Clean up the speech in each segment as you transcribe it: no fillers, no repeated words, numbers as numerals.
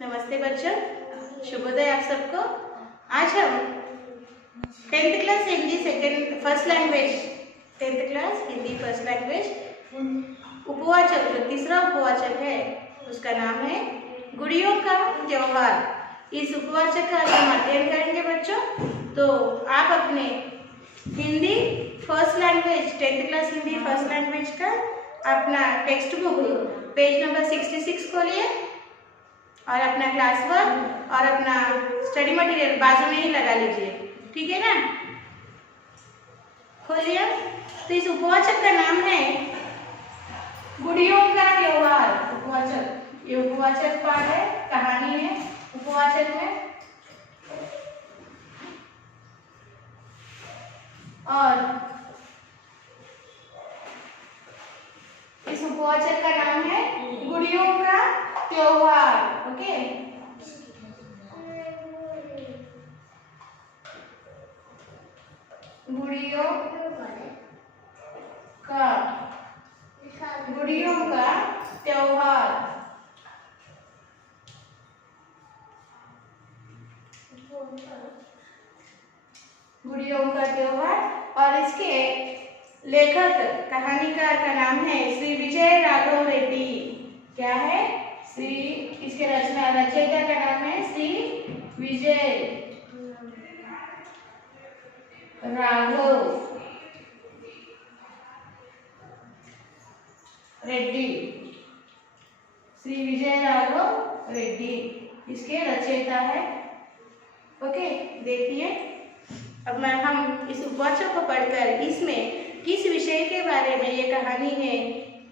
नमस्ते बच्चों, शुभोदय आप सबको। आज हम 10th class Hindi first language उपवाचक, जो तीसरा उपवाचक है उसका नाम है गुड़ियों का त्योहार। इस उपवाचक का हम अध्ययन करेंगे बच्चों। तो आप अपने Hindi first language 10th class Hindi first language का अपना टेक्स्ट बुक पेज नंबर 66 खोलिए और अपना क्लास वर्क और अपना स्टडी मटेरियल बाजू में ही लगा लीजिए, ठीक है ना। खोलिए। तो इस उपवाचक का नाम है गुड़ियों का त्योहार। उपवाचक, ये उपवाचक पाठ है, कहानी है उपवाचक में। और इस उपवाचक का नाम है गुड़ियों का त्योहार। ओके, गुड़ियों का त्योहार। गुड़ियों का त्योहार। और इसके लेखक कहानीकार का नाम है श्री विजय राघव रेड्डी। क्या है? इसके रचयिता का नाम है श्री विजय राघव रेड्डी। श्री विजय राघव रेड्डी इसके रचयिता है। ओके, देखिए अब हम इस उपवाचक को पढ़कर इसमें किस विषय के बारे में ये कहानी है,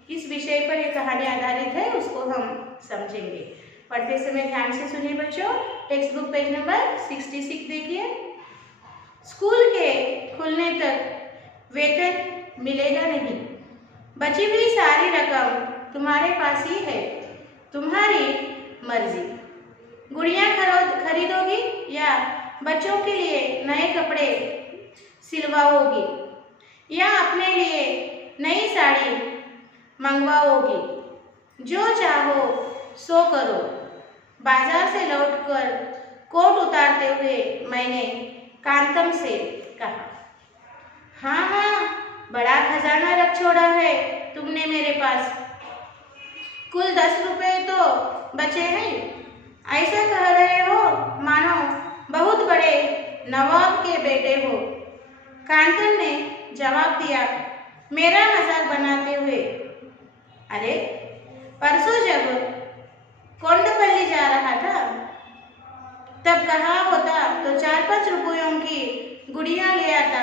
किस विषय पर ये कहानी आधारित है, उसको हम समझेंगे। पढ़ते समय ध्यान से सुनिए बच्चों। टेक्स्ट बुक पेज नंबर 66 देखिए। स्कूल के खुलने तक वेतन मिलेगा नहीं। बची हुई सारी रकम तुम्हारे पास ही है, तुम्हारी मर्जी। गुड़ियां खरीदोगी या बच्चों के लिए नए कपड़े सिलवाओगी या अपने लिए नई साड़ी मंगवाओगी। जो चाहो सो करो। बाजार से लौटकर कोट उतारते हुए मैंने कांतम से कहा, हाँ हाँ, बड़ा खजाना रख छोड़ा है तुमने मेरे पास। कुल 10 रुपए तो बचे हैं। ऐसा कह रहे हो मानो बहुत बड़े नवाब के बेटे हो। कांतन ने जवाब दिया मेरा मजाक बनाते हुए। अरे, परसों जब कोंडपल्ली जा रहा था तब कहा होता तो 4-5 रुपयों की गुड़िया ले आता।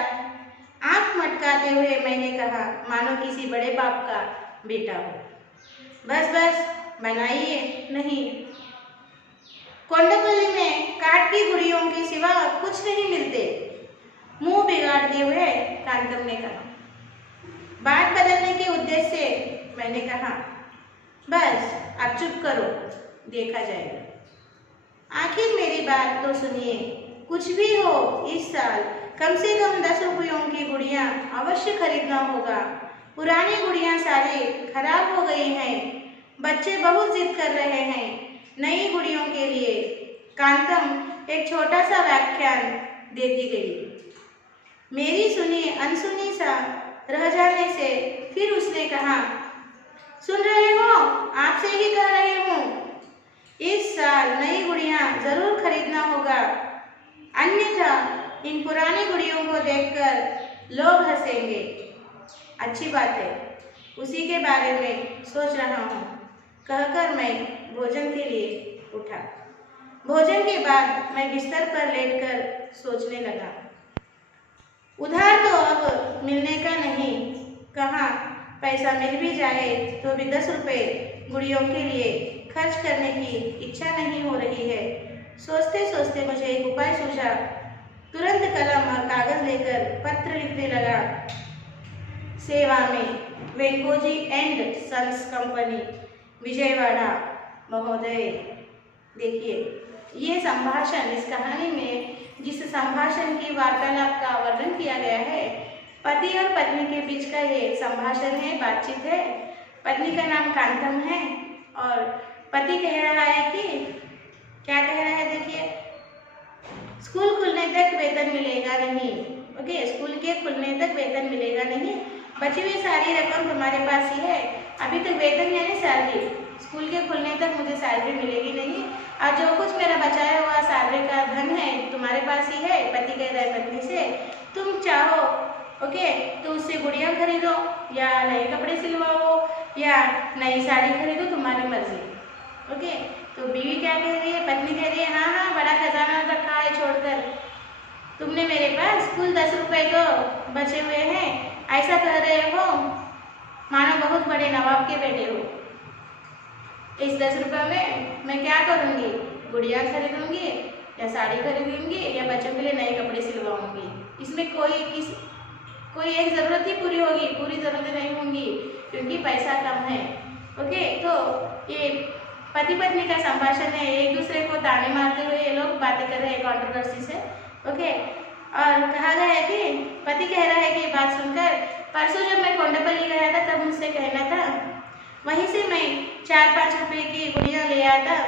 आंख मटकाते हुए मैंने कहा मानो किसी बड़े बाप का बेटा हो। बस बस बनाइए नहीं। कोंडपल्ली में काठ की गुड़ियों के सिवा कुछ नहीं मिलते। मुंह बिगाड़ते हुए कांतम ने कहा। बात बदलने के उद्देश्य से मैंने कहा, बस अब चुप करो, देखा जाएगा। आखिर मेरी बात तो सुनिए। कुछ भी हो, इस साल कम से कम 10 रुपयों की गुड़ियां अवश्य खरीदना होगा। पुरानी गुड़ियां सारी खराब हो गई हैं। बच्चे बहुत जिद कर रहे हैं नई गुड़ियों के लिए। कांतम एक छोटा सा व्याख्यान देती गई। मेरी सुनी अनसुनी सा रह जाने से फिर उसने कहा, सुन रहे हो, आपसे ही कह रही हूँ, इस साल नई गुड़ियां जरूर खरीदना होगा, अन्यथा इन पुरानी गुड़ियों को देखकर लोग हंसेंगे। अच्छी बात है, उसी के बारे में सोच रहा हूँ, कहकर मैं भोजन के लिए उठा। भोजन के बाद मैं बिस्तर पर लेटकर सोचने लगा। उधार तो अब मिलने का नहीं, कहाँ पैसा मिल भी जाए तो भी 10 रुपये गुड़ियों के लिए खर्च करने की इच्छा नहीं हो रही है। सोचते सोचते मुझे एक उपाय सूझा। तुरंत कलम और कागज लेकर पत्र लिखने लगा। सेवा में Venkoji and sons company, Vijayawada महोदय। देखिए, ये संभाषण, इस कहानी में जिस संभाषण की वार्तालाप का वर्णन किया गया है, पति और पत्नी के बीच का ये संभाषण है, बातचीत है। पत्नी का नाम कांतम है और पति कह रहा है कि क्या कह रहा है देखिए, स्कूल खुलने तक वेतन मिलेगा नहीं। ओके, स्कूल के खुलने तक वेतन मिलेगा नहीं। बची हुई सारी रकम तुम्हारे पास ही है। अभी तक वेतन यानी सैलरी, स्कूल के खुलने तक मुझे सैलरी मिलेगी नहीं। और जो कुछ मेरा बचाया हुआ सैलरी का धन है तुम्हारे पास ही है। पति कह रहा है पत्नी से, तुम चाहो ओके तो उससे गुड़िया खरीदो या नए कपड़े सिलवाओ या नई साड़ी खरीदो, तुम्हारी मर्जी। ओके, तो बीवी क्या कह रही है, पत्नी कह रही है हाँ हाँ बड़ा खजाना रखा है छोड़कर, तुमने मेरे पास कुल 10 रुपए तो बचे हुए हैं, ऐसा कह रहे हो मानो बहुत बड़े नवाब के बेटे हो। इस 10 रुपये में मैं क्या करूँगी, गुड़िया खरीदूंगी या साड़ी खरीदूंगी या बच्चों के लिए नए कपड़े सिलवाऊंगी। इसमें कोई एक ज़रूरत ही पूरी होगी, पूरी ज़रूरतें नहीं होंगी क्योंकि पैसा कम है। ओके, तो ये पति पत्नी का संभाषण है, एक दूसरे को ताने मारते हुए ये लोग बातें कर रहे हैं कंट्रोवर्सी से। ओके, और कहा गया है कि पति कह रहा है कि बात सुनकर, परसों जब मैं कोंडापल्ली गया था तब मुझसे कहना था, वहीं से मैं 4-5 रुपए की गुड़िया ले आया था।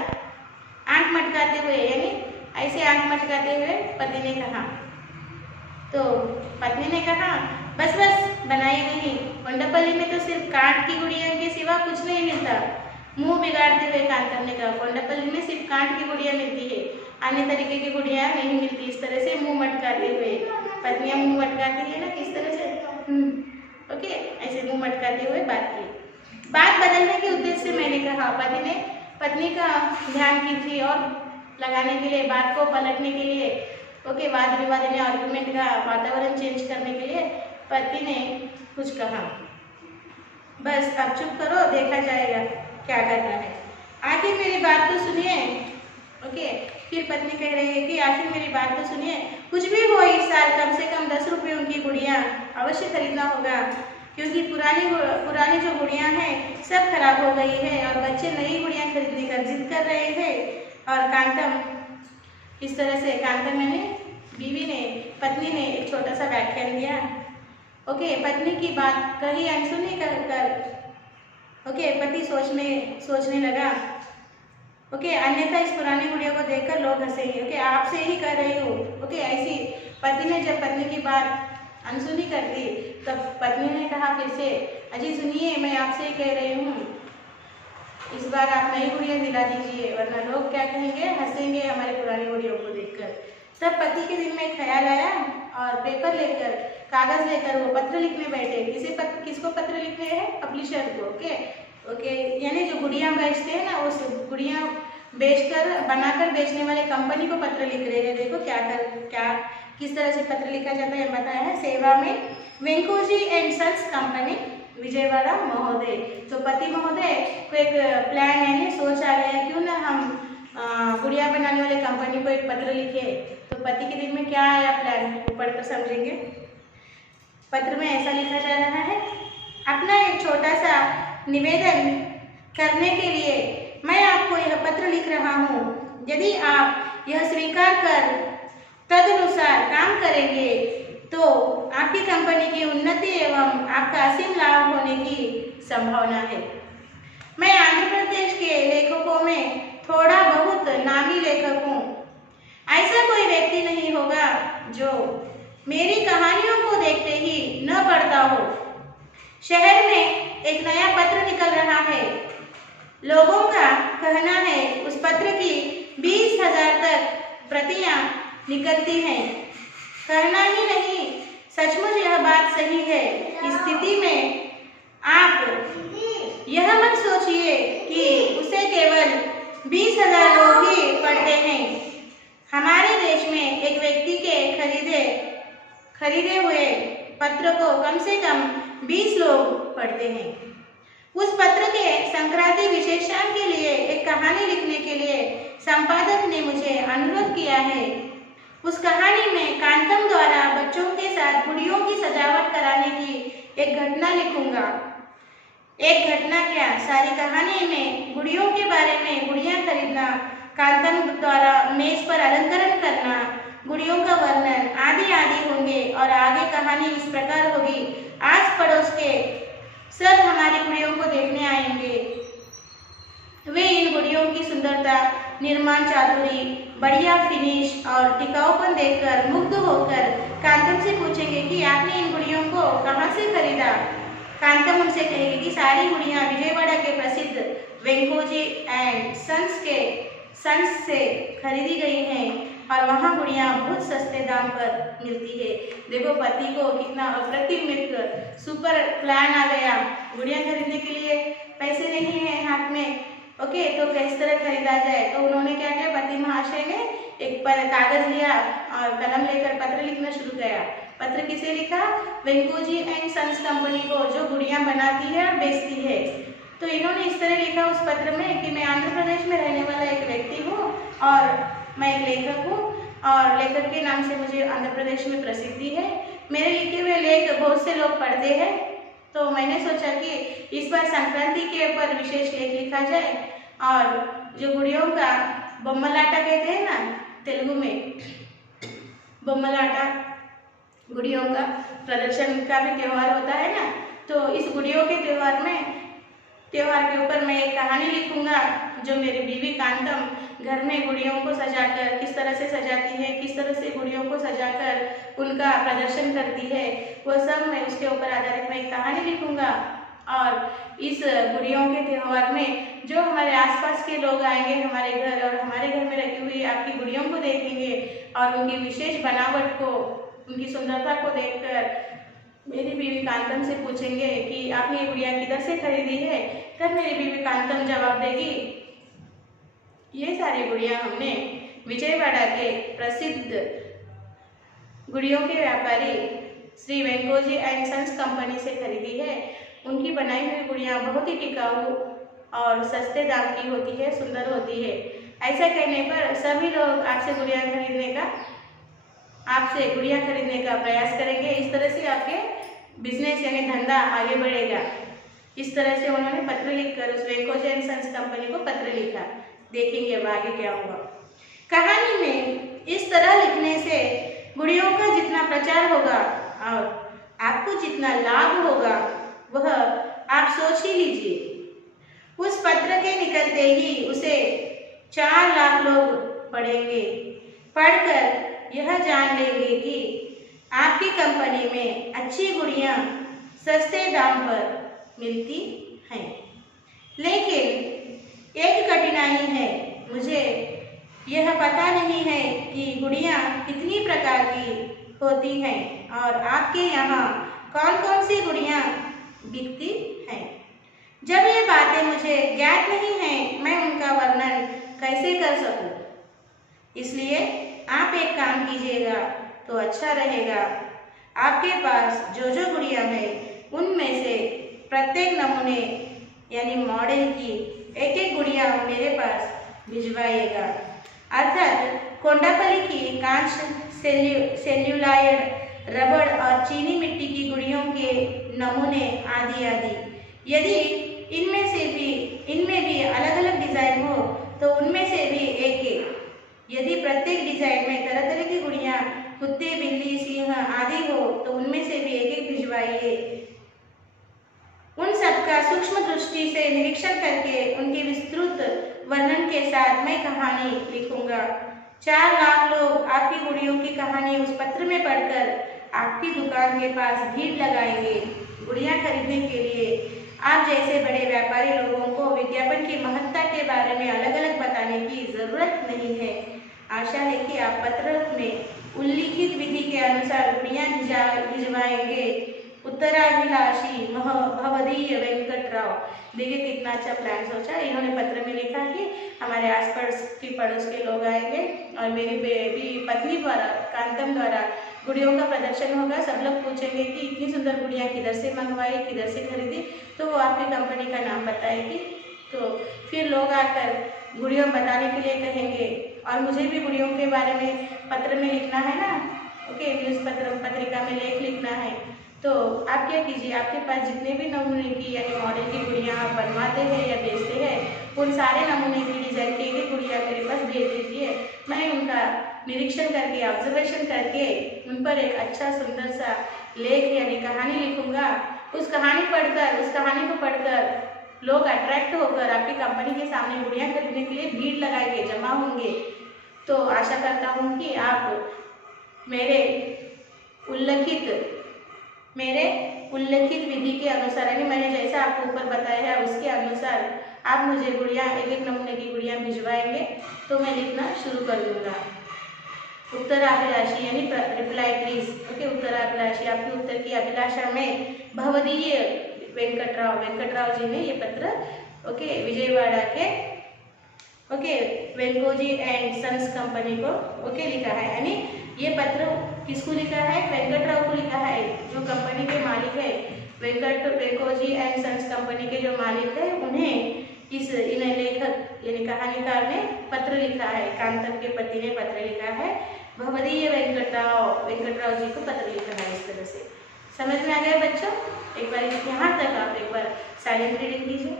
आंख मटकाते हुए यानी ऐसे आंख मटकाते हुए पति ने कहा। तो पत्नी ने कहा बस बस बनाई नहीं, कोंडापल्ली में तो सिर्फ कांच की गुड़िया के सिवा कुछ नहीं मिलता। मुंह बिगाड़ते हुए कांतम ने कहा, कोंडापल्ली में सिर्फ कांच की गुड़िया मिलती है, अन्य तरीके की गुड़िया नहीं मिलती। इस तरह से मुंह मटकाते हुए, पत्नियां मुंह मटकाती है ना किस तरह से, ओके, ऐसे मुंह मटकाते हुए बात की। बात बदलने के उद्देश्य से मैंने कहा, पति ने पत्नी का ध्यान की थी और लगाने के लिए, बात को पलटने के लिए, ओके, वाद विवाद में आर्गुमेंट का वातावरण चेंज करने के लिए पति ने कुछ कहा। बस अब चुप करो, देखा जाएगा क्या करना है, आखिर मेरी बात तो सुनिए। ओके, फिर पत्नी कह रही है कि आखिर मेरी बात तो सुनिए, कुछ भी हो इस साल कम से कम 10 रुपयों की गुड़िया अवश्य खरीदना होगा क्योंकि पुरानी जो गुड़ियाँ हैं सब खराब हो गई है और बच्चे नई गुड़ियाँ खरीदने का जिद कर रहे हैं। और कांतम, इस तरह से कांतम मैंने बीवी ने, पत्नी ने एक छोटा सा व्याख्यान दिया। ओके, पत्नी की बात कही अनसुनी कर ओके, पति सोचने लगा। ओके, अन्यथा इस पुरानी गुड़िया को देखकर लोग हंसेंगे। ओके, आपसे ही कर रही हूँ। ओके, ऐसी पति ने जब पत्नी की बात अनसुनी कर दी तब पत्नी ने कहा फिर से, अजी सुनिए, मैं आपसे ही कह रही हूँ, इस बार आप नई गुड़िया दिला दीजिए वरना लोग क्या कहेंगे, हंसेंगे हमारे पुरानी गुड़ियों को देखकर। तब पति के दिल में ख्याल आया और पेपर लेकर, कागज लेकर वो पत्र लिखने बैठे। किसको पत्र लिखे हैं, पब्लिशर को। ओके, यानी जो गुड़िया बेचते हैं ना, उस गुड़िया बनाकर बेचने वाले कंपनी को पत्र लिख रहे हैं। देखो किस तरह से पत्र लिखा जाता है बताया है। सेवा में Venkoji and sons company, Vijayawada महोदय। तो पति महोदय को एक प्लान यानी सोच आ गया, क्यों ना हम गुड़िया बनाने वाले कंपनी को एक पत्र लिखे। तो पति के दिल में क्या आया प्लान, वो पढ़कर समझेंगे। पत्र में ऐसा लिखा जा रहा है, अपना एक छोटा सा निवेदन करने के लिए मैं आपको यह पत्र लिख रहा हूँ। यदि आप यह स्वीकार कर तदनुसार काम करेंगे तो आपकी कंपनी की उन्नति एवं आपका असीम लाभ होने की संभावना है। मैं आंध्र प्रदेश के लेखकों में थोड़ा बहुत नामी लेखक हूँ। ऐसा कोई व्यक्ति नहीं होगा जो मेरी कहानियों को देखते ही न पढ़ता हो। शहर में एक नया पत्र निकल रहा है। लोगों का कहना है उस पत्र की 20,000 तक प्रतियां निकलती हैं। कहना ही नहीं, सचमुच यह बात सही है। इस स्थिति में आप यह मत सोचिए कि उसे केवल 20,000 लोग ही पढ़ते हैं। हमारे देश में एक व्यक्ति के खरीदे हुए पत्र को कम से कम 20 लोग पढ़ते हैं। उस पत्र के संक्रांति विशेषांक के लिए एक कहानी लिखने के लिए संपादक ने मुझे अनुरोध किया है। उस कहानी में कांतम द्वारा बच्चों के साथ गुड़ियों की सजावट कराने की एक घटना लिखूंगा। एक घटना क्या, सारी कहानी में गुड़ियों के बारे में, गुड़ियां खरीदना, कांतम द्वारा मेज पर अलंकरण करना, गुड़ियों का वर्णन आदि आदि होंगे। और आगे कहानी इस प्रकार होगी, आस पड़ोस के सब हमारी गुड़ियों को देखने आएंगे। वे इन गुड़ियों की सुंदरता निर्माण चातुरी, बढ़िया फिनिश और टिकाऊपन देखकर मुग्ध होकर कांतम से पूछेंगे कि आपने इन गुड़ियों को कहाँ से खरीदा। कांतम उनसे कहेगी कि सारी गुड़ियाँ विजयवाड़ा के प्रसिद्ध वेंकोजी एंड सन्स से खरीदी गई हैं और वहाँ गुड़ियाँ बहुत सस्ते दाम पर मिलती है। देखो पति को कितना अप्रतिम एक सुपर प्लान आ गया। गुड़ियाँ खरीदने के लिए पैसे नहीं है हाथ में, ओके, तो किस तरह खरीदा जाए। तो उन्होंने क्या किया, पति महाशय ने एक कागज लिया और कलम लेकर पत्र लिखना शुरू किया। पत्र किसे लिखा, वेंकोजी एंड सन्स कंपनी को, जो गुड़ियाँ बनाती है और बेचती है। तो इन्होंने इस तरह लिखा उस पत्र में कि मैं आंध्र प्रदेश में रहने वाला एक व्यक्ति हूँ और मैं एक लेखक हूँ और लेखक के नाम से मुझे आंध्र प्रदेश में प्रसिद्धि है। मेरे लिखे हुए लेख बहुत से लोग पढ़ते हैं, तो मैंने सोचा कि इस बार संक्रांति के ऊपर विशेष लेख लिखा जाए और जो गुड़ियों का बोम्मलाटा कहते हैं ना तेलुगु में, बोम्मलाटा गुड़ियों का प्रदर्शन का भी त्यौहार होता है ना, तो इस गुड़ियों के त्योहार के ऊपर मैं एक कहानी लिखूंगा जो मेरी बीवी कांतम घर में गुड़ियों को सजाकर किस तरह से सजाती है, किस तरह से गुड़ियों को सजाकर उनका प्रदर्शन करती है, वो सब मैं उसके ऊपर आधारित मैं एक कहानी लिखूंगा। और इस गुड़ियों के त्यौहार में जो हमारे आसपास के लोग आएंगे हमारे घर और हमारे घर में रखी हुई आपकी गुड़ियों को देखेंगे और उनकी विशेष बनावट को, उनकी सुंदरता को देखकर मेरी बीवी कांतम से पूछेंगे कि आपने ये गुड़िया किधर से खरीदी है। तब मेरी बीवी कांतम जवाब देगी, ये सारी गुड़िया हमने विजयवाड़ा के प्रसिद्ध गुड़ियों के व्यापारी Shri Venkoji and sons company से खरीदी है। उनकी बनाई हुई गुड़िया बहुत ही टिकाऊ और सस्ते दाम की होती है, सुंदर होती है। ऐसा कहने पर सभी लोग आपसे गुड़िया खरीदने का प्रयास करेंगे। इस तरह से आपके बिजनेस यानी धंधा आगे बढ़ेगा। इस तरह से उन्होंने पत्र लिखकर उस वेंकोजी एंड सन्स कंपनी को पत्र लिखा। देखेंगे अब आगे क्या हुआ। कहानी में इस तरह लिखने से गुड़ियों का जितना प्रचार होगा और आपको जितना लाभ होगा वह आप सोच ही लीजिए। उस पत्र के निकलते ही उसे 4 लाख लोग पढ़ेंगे। पढ़कर यह जान लेंगे कि आपकी कंपनी में अच्छी गुड़ियाँ सस्ते दाम पर मिलती हैं। लेकिन एक कठिनाई है, मुझे यह पता नहीं है कि गुड़ियाँ कितनी प्रकार की होती हैं और आपके यहाँ कौन कौन सी गुड़ियाँ बिकती हैं। जब ये बातें मुझे ज्ञात नहीं हैं, मैं उनका वर्णन कैसे कर सकूं। इसलिए आप एक काम कीजिएगा तो अच्छा रहेगा। आपके पास जो जो गुड़ियाँ हैं उनमें से प्रत्येक नमूने यानी मॉडल की एक गुड़िया मेरे पास भिजवाइएगा। अर्थात कोंडापल्ली की कांच, सेल्यूलाइड, रबड़ और चीनी मिट्टी की गुड़ियों के नमूने आदि आदि। यदि इनमें भी अलग अलग डिजाइन हो तो उनमें से भी एक। यदि प्रत्येक डिजाइन में तरह तरह की गुड़ियाँ कुत्ते, बिल्ली, सिंह आदि हो तो उनमें से भी एक भिजवाइए। उन सबका सूक्ष्म दृष्टि से निरीक्षण करके उनके विस्तृत वर्णन के साथ मैं कहानी लिखूंगा। 4 लाख लोग आपकी गुड़ियों की कहानी उस पत्र में पढ़कर आपकी दुकान के पास भीड़ लगाएंगे गुड़ियाँ खरीदने के लिए। आप जैसे बड़े व्यापारी लोगों को विज्ञापन की महत्ता के बारे में अलग अलग बताने की जरूरत नहीं है। आशा है कि आप पत्र में उल्लिखित विधि के अनुसार गुड़ियाँ भिजवाएंगे। उत्तराभिलाषी भवदीय वेंकटराव। देखिए कितना अच्छा प्लान सोचा। इन्होंने पत्र में लिखा कि हमारे आसपास की पड़ोस के लोग आएंगे और मेरी बेबी पत्नी द्वारा, कांतम द्वारा गुड़ियों का प्रदर्शन होगा। सब लोग पूछेंगे कि इतनी सुंदर गुड़ियाँ किधर से मंगवाई, किधर से खरीदी, तो वो आपकी कंपनी का नाम बताएगी। तो फिर लोग आकर गुड़ियों बताने के लिए कहेंगे और मुझे भी गुड़ियों के बारे में पत्र में लिखना है ना, ओके, पत्रिका में लेख लिखना है। तो आप क्या कीजिए, आपके पास जितने भी नमूने की यानी मॉडल की गुड़ियाँ आप बनवाते हैं या बेचते हैं, उन सारे नमूने की डिजाइन की एक गुड़िया मेरे पास भेज दीजिए। मैं उनका निरीक्षण करके, ऑब्जर्वेशन करके उन पर एक अच्छा सुंदर सा लेख यानी कहानी लिखूंगा। उस कहानी को पढ़कर लोग अट्रैक्ट होकर आपकी कंपनी के सामने गुड़ियाँ खरीदने के लिए भीड़ लगाएंगे, जमा होंगे। तो आशा करता हूँ कि आप मेरे उल्लिखित विधि के अनुसार, यानी मैंने जैसा आपको ऊपर बताया है उसके अनुसार आप मुझे गुड़ियाँ एक एक नमूने की गुड़ियाँ भिजवाएंगे तो मैं लिखना शुरू कर दूंगा। उत्तराभिलाषी यानी रिप्लाई प्लीज। ओके, उत्तराभिलाषी, आपके उत्तर की अभिलाषा में भवदीय वेंकटराव जी ने ये पत्र ओके विजयवाड़ा के okay Venkoji and sons company को ओके लिखा है। यानी ये पत्र किसको लिखा है? वेंकटराव को लिखा है, जो कंपनी के मालिक है। वेंकोजी एंड सन्स कंपनी के जो मालिक है उन्हें इन लेखक यानी कहानीकार ने पत्र लिखा है। कांतम के पति ने पत्र लिखा है, भवदीय वेंकटराव जी को पत्र लिखा है। इस तरह से समझ में आ गया बच्चों? एक बार यहाँ तक आप एक बार साइलेंट रीडिंग कीजिए।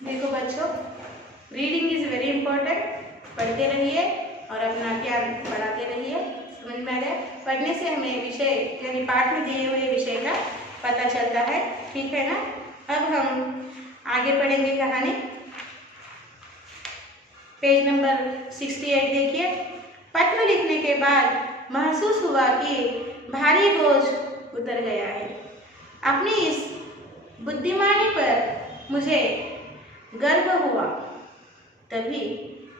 देखो बच्चों, रीडिंग इज वेरी इंपॉर्टेंट। पढ़ते रहिए और अपना ज्ञान बढ़ाते रहिए। समझ में आ गया? पढ़ने से हमें विषय यानी पाठ में दिए हुए विषय का पता चलता है। ठीक है ना? अब हम आगे पढ़ेंगे कहानी। पेज नंबर 68 देखिए। पत्र लिखने के बाद महसूस हुआ कि भारी बोझ उतर गया है। अपनी इस बुद्धिमानी पर मुझे गर्व हुआ। तभी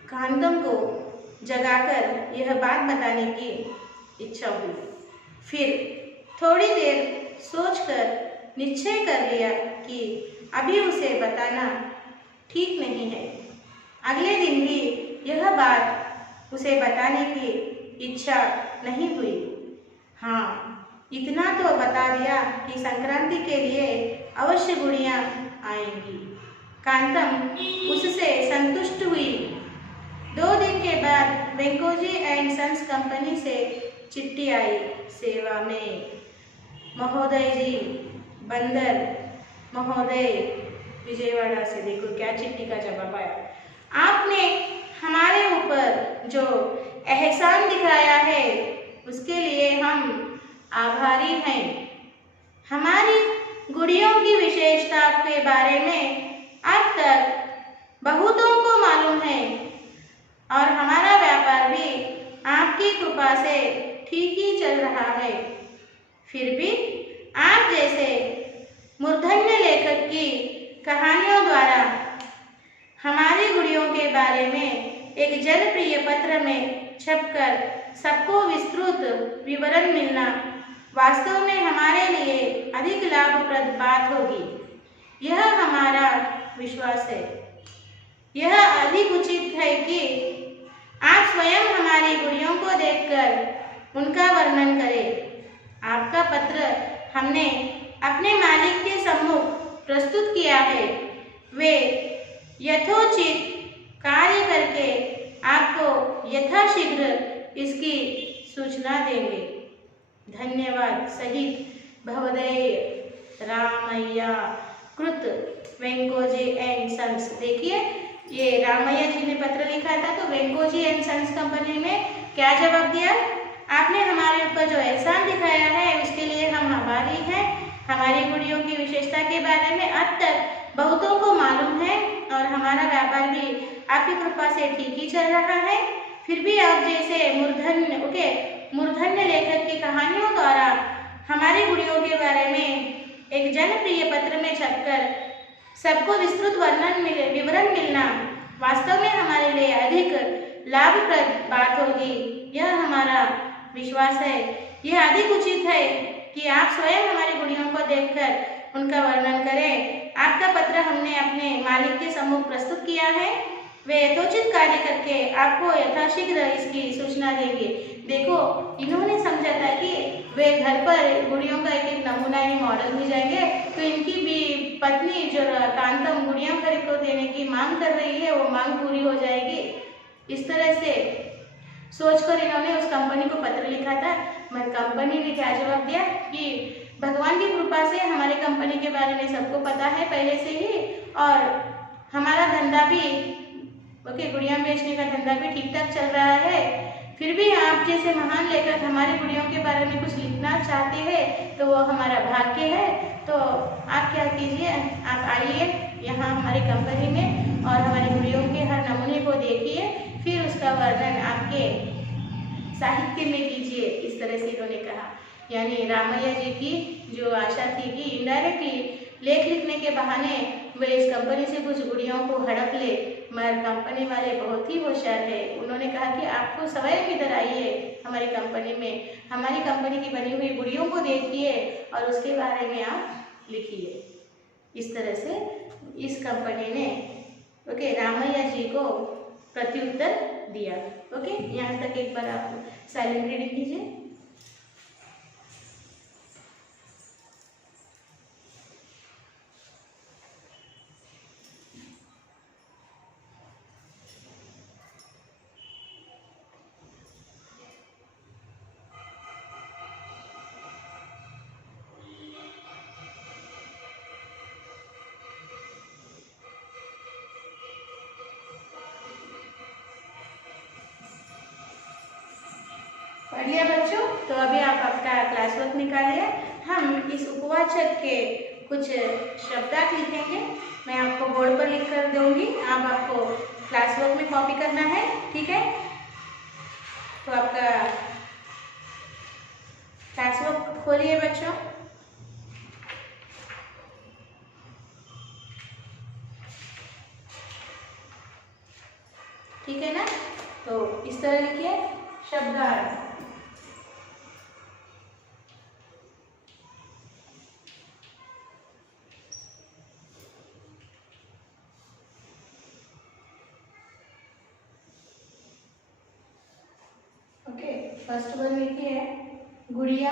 कांतम को जगाकर यह बात बताने की इच्छा हुई। फिर थोड़ी देर सोचकर निश्चय कर लिया कि अभी उसे बताना ठीक नहीं है। अगले दिन भी यह बात उसे बताने की इच्छा नहीं हुई। हाँ, इतना तो बता दिया कि संक्रांति के लिए अवश्य गुड़ियाँ आएंगी। कांतम उससे संतुष्ट हुई। 2 दिन के बाद वेंकोजी एंड सन्स कंपनी से चिट्ठी आई। सेवा में महोदय जी, बंदर महोदय, विजयवाड़ा से। देखो क्या चिट्ठी का जवाब आया। आपने हमारे ऊपर जो एहसान दिखाया है उसके लिए हम आभारी हैं। हमारी गुड़ियों की विशेषता के बारे में अब तक बहुतों को मालूम है और हमारा व्यापार भी आपकी कृपा से ठीक ही चल रहा है। फिर भी आप जैसे मूर्धन्य लेखक की कहानियों द्वारा हमारी गुड़ियों के बारे में एक जनप्रिय पत्र में छपकर सबको विस्तृत विवरण मिलना वास्तव में हमारे लिए अधिक लाभप्रद बात होगी। यह हमारा विश्वास है। यह अधिक उचित है कि आप स्वयं हमारी गुड़ियों को देखकर उनका वर्णन करें। आपका पत्र हमने अपने मालिक के सम्मुख प्रस्तुत किया है। वे यथोचित कार्य करके आपको यथाशीघ्र इसकी सूचना देंगे। धन्यवाद सहित भवदीय रामैया कृत वेंकोजी एंड सन्स। देखिए, ये रामैया जी ने पत्र लिखा था तो वेंकोजी एंड सन्स कंपनी ने क्या जवाब दिया? आपने हमारे ऊपर जो एहसान दिखाया है उसके लिए हम आभारी हैं। हमारी गुड़ियों की विशेषता के बारे में अब तक बहुतों को मालूम है और हमारा व्यापार भी आपकी कृपा से ठीक ही चल रहा है। फिर भी आप जैसे मूर्धन्य लेखक की कहानियों द्वारा हमारी गुड़ियों के बारे में एक जनप्रिय पत्र में छपकर सबको विस्तृत विवरण मिलना वास्तव में हमारे लिए अधिक लाभप्रद बात होगी। यह हमारा विश्वास है। यह अधिक उचित है कि आप स्वयं हमारी गुड़ियों को देखकर उनका वर्णन करें। आपका पत्र हमने अपने मालिक के सम्मुख प्रस्तुत किया है। वे यथोचित कार्य करके आपको यथाशीघ्र इसकी सूचना देंगे। देखो, इन्होंने समझा था कि वे घर पर गुड़ियों का एक एक नमूना ही मॉडल भी जाएंगे, तो इनकी भी पत्नी जो कांतम गुड़ियों खरीद को देने की मांग कर रही है, वो मांग पूरी हो जाएगी। इस तरह से सोचकर इन्होंने उस कंपनी को पत्र लिखा था। मगर कंपनी ने क्या जवाब दिया कि भगवान की कृपा से हमारी कंपनी के बारे में सबको पता है पहले से ही, और हमारा धंधा भी गुड़िया बेचने का धंधा भी ठीक ठाक चल रहा है। फिर भी आप जैसे महान लेखक हमारी गुड़ियों के बारे में कुछ लिखना चाहते हैं तो वो हमारा भाग्य है। तो आप क्या कीजिए, आप आइए यहाँ हमारी कंपनी में और हमारी गुड़ियों के हर नमूने को देखिए, फिर उसका वर्णन आपके साहित्य में कीजिए। इस तरह से इन्होंने कहा। यानी रामैया जी की जो आशा थी कि इनडायरेक्टली लेख लिखने के बहाने वे इस कंपनी से कुछ गुड़ियों को हड़प ले, मगर कंपनी वाले बहुत ही होशियार है। उन्होंने कहा कि आपको सवयं इधर आइए हमारी कंपनी में, हमारी कंपनी की बनी हुई गुड़ियों को देखिए और उसके बारे में आप लिखिए। इस तरह से इस कंपनी ने रामैया जी को प्रत्युत्तर दिया। यहाँ तक एक बार आप साइलेंट रीडिंग कीजिए। पढ़ लिया बच्चों? तो अभी आप आपका क्लास वर्क निकालिए। हम इस उपवाचक के कुछ शब्दार्थ लिखेंगे। मैं आपको बोर्ड पर लिख कर दूंगी, आपको क्लास वर्क में कॉपी करना है, ठीक है? तो आपका क्लास वर्क खोलिए बच्चों। ठीक है ना? तो इस तरह लिखिए शब्दार्थ। फर्स्ट वन लिखिए गुड़िया।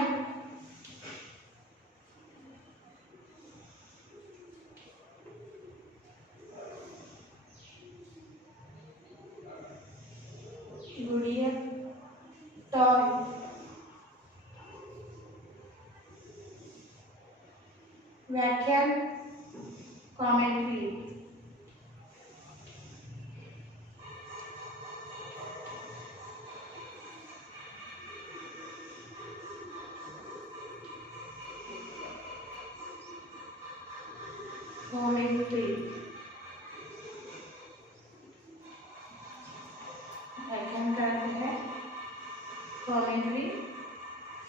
गुड़िया टॉय। व्याख्यान कमेंट्री। कमेंट्री व्याख्यान का अर्थ है कमेंट्री।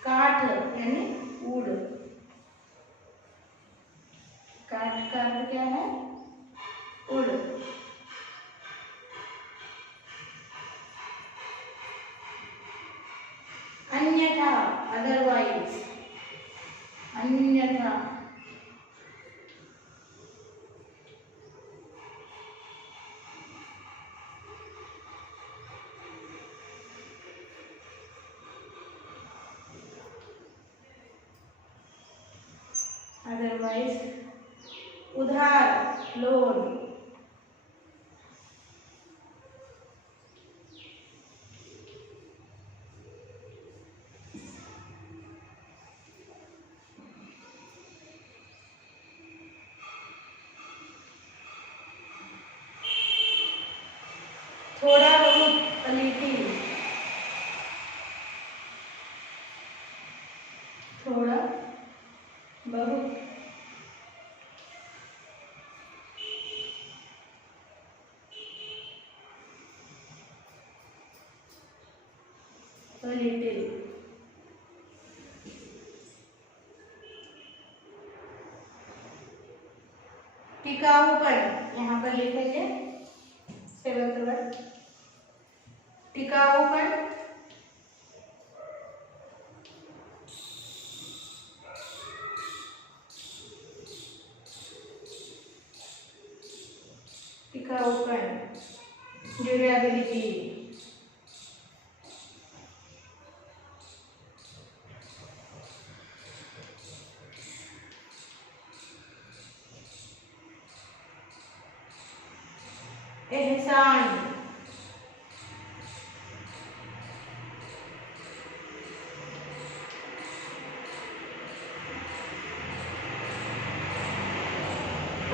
काठ यानी वुड। काठ का अर्थ क्या है? वुड। अन्यथा अदरवाइज। अन्यथा। अदरवाइज उधार लोन। थोड़ा बहुत अलिटी। थोड़ा बहुत लिटिल। टिकाऊपन यहाँ पर लिखेंगे सेवंथ वर्ड। टिकाऊपन। टिकाऊपन एहसान,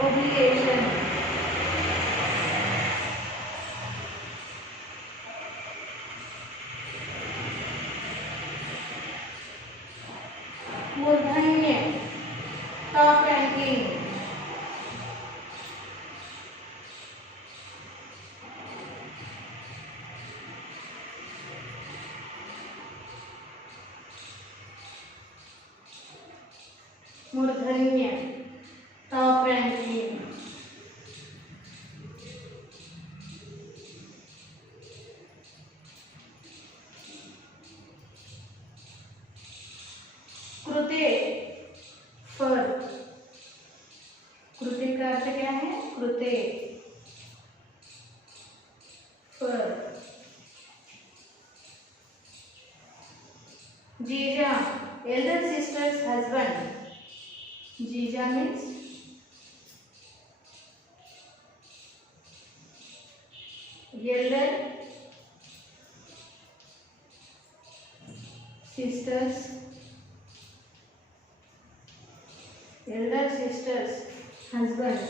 ओब्लिगेशन, मूर्धन्य, टॉप रैंकिंग, मूर्धन्य, टॉप रैंकिंग, कृते, फर, कृते का अर्थ क्या है? कृते, फर, जीजा, एल्डर सिस्टर्स हस्बैंड, जीजा means elder sisters, husband,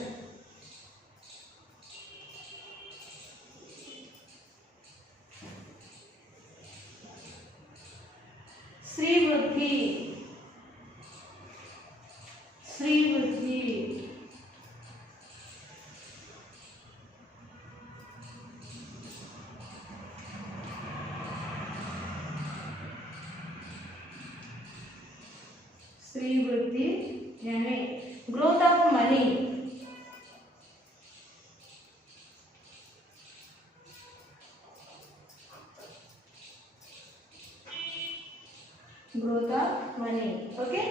Shri वृद्धि, श्री वृद्धि, श्री वृद्धि यानी growth of money, growth of money. Okay,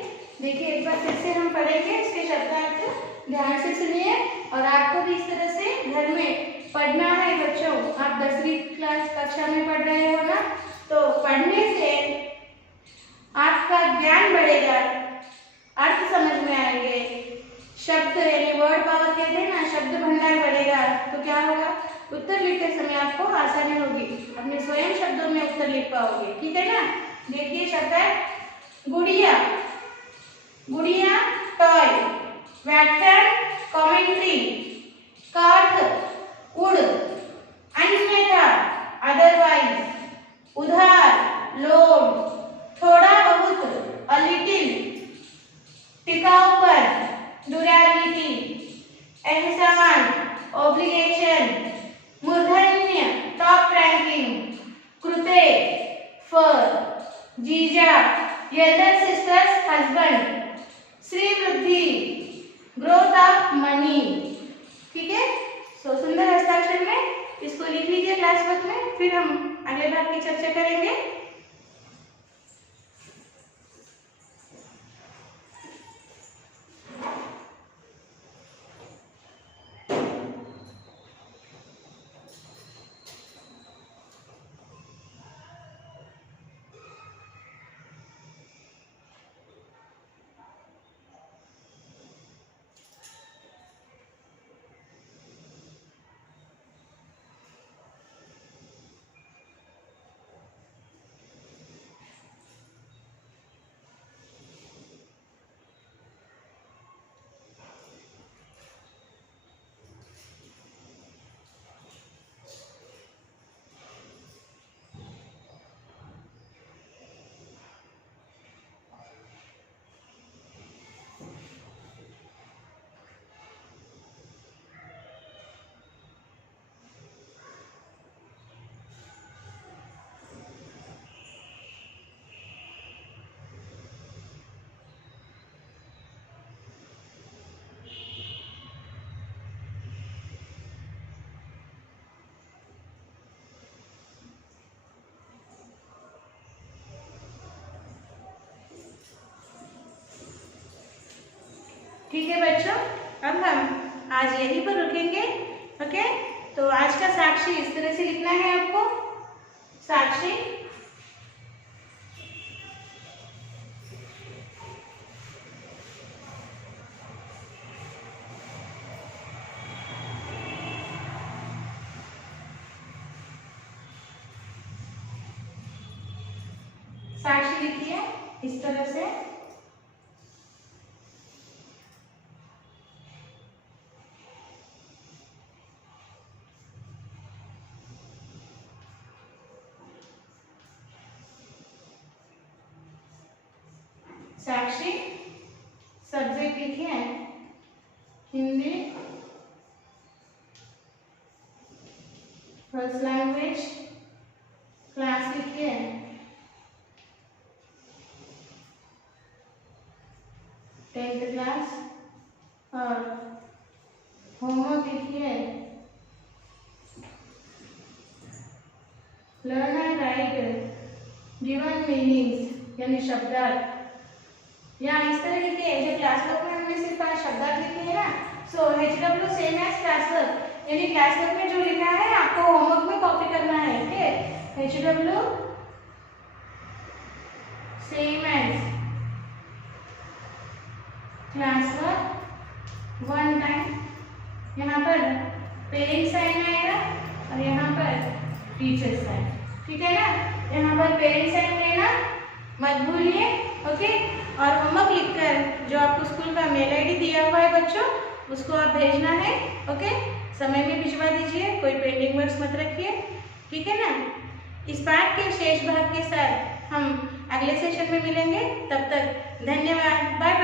देखिए एक बार फिर से हम पढ़ेंगे इसके शब्दार्थ, ध्यान से सुनिए और आपको भी इस तरह से घर में पढ़ना है बच्चों। आप 10वीं क्लास कक्षा में पढ़ रहे हो ना, तो पढ़ने से आपका ज्ञान बढ़ेगा, अर्थ समझ में आएंगे, शब्द यानी वर्ड पावर कहते हैं ना, शब्द भंडार बढ़ेगा, तो क्या होगा? उत्तर लिखते समय आपको आसानी होगी, अपने स्वयं शब्दों में उत्तर लिख पाओगे। ठीक है ना? देखिए शब्द है गुड़िया, गुड़िया टॉय, व्याख्यान कमेंट्री, काठ उड़, अन्यथा अदरवाइज, उधार लोड, थोड़ा बहुत अ लिटिल, टिकाऊपन ड्यूरेबिलिटी, एहसान ऑब्लिगेशन, मूर्धन्य टॉप रैंकिंग, कृते फर, जीजा एल्डर सिस्टर्स हस्बैंड, श्री वृद्धि ग्रोथ ऑफ मनी। ठीक है, सो सुंदर हस्ताक्षर में इसको लिख लीजिए क्लास वर्क में, फिर हम अगले भाग की चर्चा करेंगे। ठीक है बच्चों, अब हम आज यहीं पर रुकेंगे। ओके, तो आज का साक्षी इस तरह से लिखना है आपको। साक्षी राशि लिखिए इस तरह से। साक्षी सब्जेक्ट लिखिए हिंदी, फर्स्ट लैंग्वेज, क्लास लिखिए 10th क्लास, और होमवर्क लिखिए learn and right given meanings यानी शब्दार्थ, या इस तरह के जो क्लास वर्क में हमने सिर्फ 5 शब्दार्थ लिखे हैं ना, so HW same as class work, यानी क्लास वर्क में जो लिखा है आपको होमवर्क में कॉपी करना है। Okay, HW same as class work 1 time, यहाँ पर पेरेंट्स साइन आएगा और यहाँ पर टीचर साइन, ठीक है ना। यहाँ पर पेरेंट्स साइन लेना मत भूलिए। ओके, और होमवर्क लिखकर जो आपको स्कूल का मेल आईडी दिया हुआ है बच्चों, उसको आप भेजना है। ओके, समय में भिजवा दीजिए, कोई पेंडिंग वर्क्स मत रखिए, ठीक है ना। इस पाठ के शेष भाग के साथ हम अगले सेशन में मिलेंगे, तब तक धन्यवाद, बाय बाय।